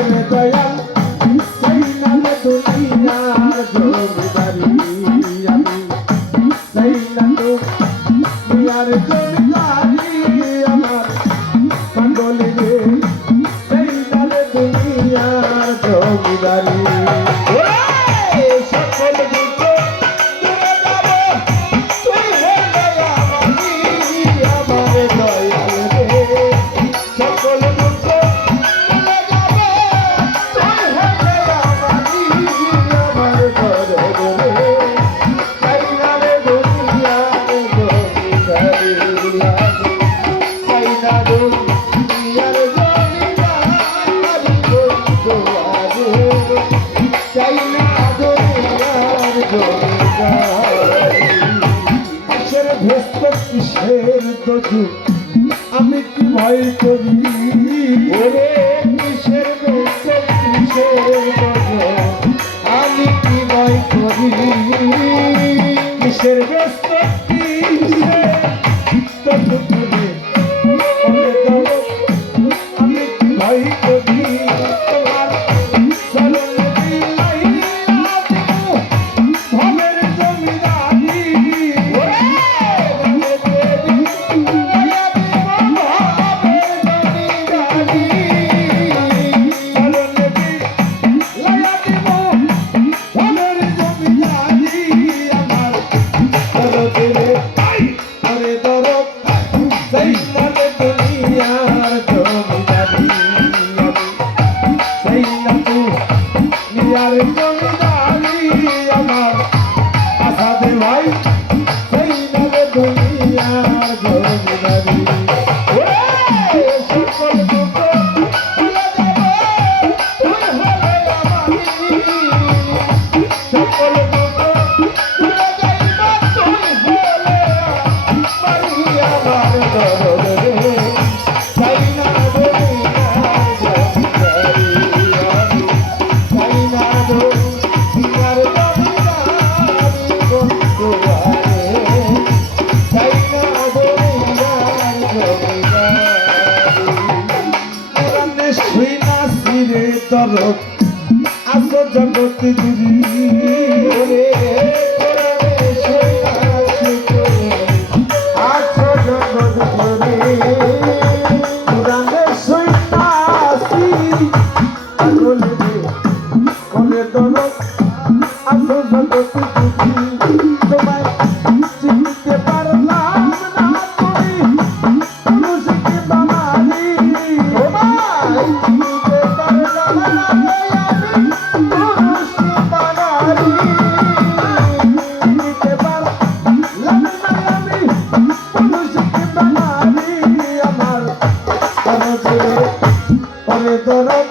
ওরে দয়াল চাই না রে দুনিয়ার জমিদারি আমি চাই না তো দুনিয়ার জমিদারি আমার পাগল রে চাই না রে দুনিয়ার জমিদারি সকল দুঃখ দূরে যাব তুই হলে আমার দয়াল রে সকল দুঃখ দূরে যাব তুই হলে আমার দয়াল রে চাই না রে দুনিয়ার জমিদারি চাই না দুনিয়ার জমিদারি চাই না দুনিয়ার জমিদারি কিসের ভেস্ত কিসের দোজু আমি কি ভয় করি ওরে কিসের ভেস্ত কিসের দোজু আমি কি ভয় করি কিসের ভেস্ত কিসের দোজু করে ওরে দোজু আমি কি ভয় করি তোমার চরণ বিলাইয়া দিব ভবের জমিদারি ওরে দেবী বিলাইয়া দিব ভবের জমিদারি চরণ বিলাইয়া দিব ভবের জমিদারি আমার দরদে আরে দরদ চাই না রে দুনিয়ার জমিদারি চাই না দুনিয়ার জমিদারি আমার আসাদে ভাই চাই না রে দুনিয়ার জমিদারি ওরে সকল দুঃখ ভুলে যাব তুই হলে আমারি সকল দুঃখ ভুলে যাইব তুই হলে আমারি আমার দরদ রে চাই না দুনিয়ার জমিদারি আমি চাই না দুনিয়ার জমিদারি বন্ধুয়ারে চাই না দুনিয়ার জমিদারি কোরআনে শুই না সিরে তরফ আসো জগৎ জুড়ি ওরে কোরআনে শুই না সিরে আসো জগৎ জুড়ি কোরআনে শুই না সিরে পাগল রে ওরে দরদ আসো জগৎ জুড়ি তোমায় চিনতে পারলাম না তুমি মানুষকে বানালি তোমায় চিনতে পারলাম না আমি মানুষকে বানালি চিনতে পারলাম না আমি মানুষকে বানালি আমার দরদ রে ওরে দরদ